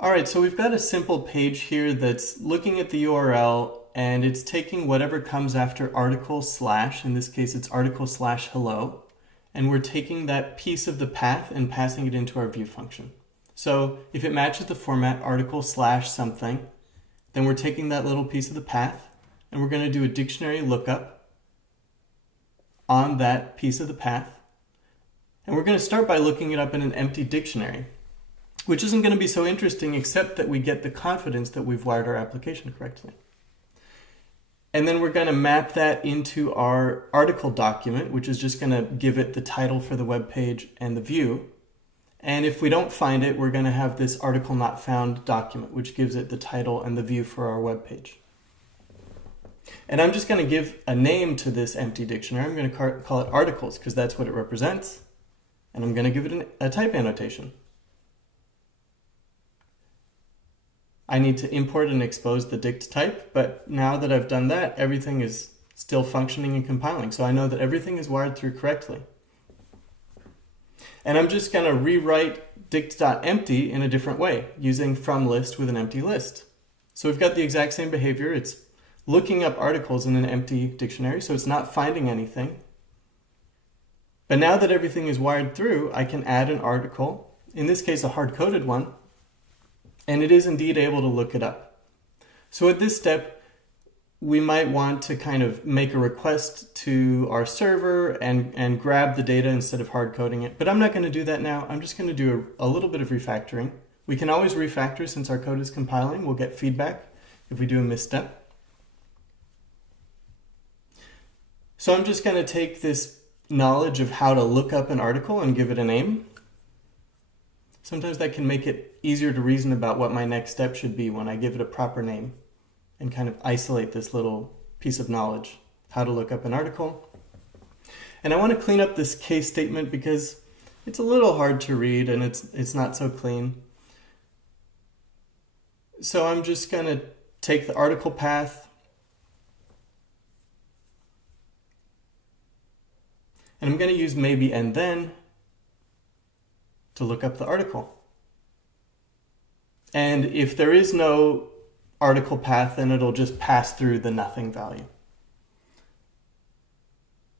All right, so we've got a simple page here that's looking at the URL and it's taking whatever comes after article slash, in this case it's article slash hello, and we're taking that piece of the path and passing it into our view function. So if it matches the format article slash something, then we're taking that little piece of the path and we're going to do a dictionary lookup on that piece of the path. And we're going to start by looking it up in an empty dictionary, which isn't going to be so interesting except that we get the confidence that we've wired our application correctly. And then we're going to map that into our article document, which is just going to give it the title for the web page and the view. And if we don't find it, we're going to have this article not found document, which gives it the title and the view for our web page. And I'm just going to give a name to this empty dictionary. I'm going to call it articles because that's what it represents. And I'm going to give it a type annotation. I need to import and expose the dict type, but now that I've done that, everything is still functioning and compiling. So I know that everything is wired through correctly. And I'm just going to rewrite dict.empty in a different way, using from list with an empty list. So we've got the exact same behavior. It's looking up articles in an empty dictionary, so it's not finding anything. But now that everything is wired through, I can add an article, in this case a hard-coded one, and it is indeed able to look it up. So at this step, we might want to kind of make a request to our server and grab the data instead of hard coding it. But I'm not going to do that now. I'm just going to do a little bit of refactoring. We can always refactor since our code is compiling. We'll get feedback if we do a misstep. So I'm just going to take this knowledge of how to look up an article and give it a name. Sometimes that can make it easier to reason about what my next step should be when I give it a proper name and kind of isolate this little piece of knowledge, how to look up an article. And I want to clean up this case statement because it's a little hard to read and it's not so clean. So I'm just going to take the article path and I'm going to use maybe and then to look up the article. And if there is no article path, then it'll just pass through the nothing value.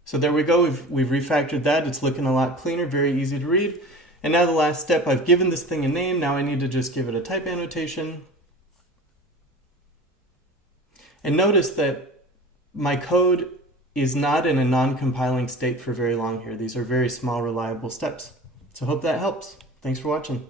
So there we go, we've refactored that. It's looking a lot cleaner, very easy to read. And now the last step, I've given this thing a name. Now I need to just give it a type annotation. And notice that my code is not in a non-compiling state for very long here. These are very small, reliable steps. So hope that helps. Thanks for watching.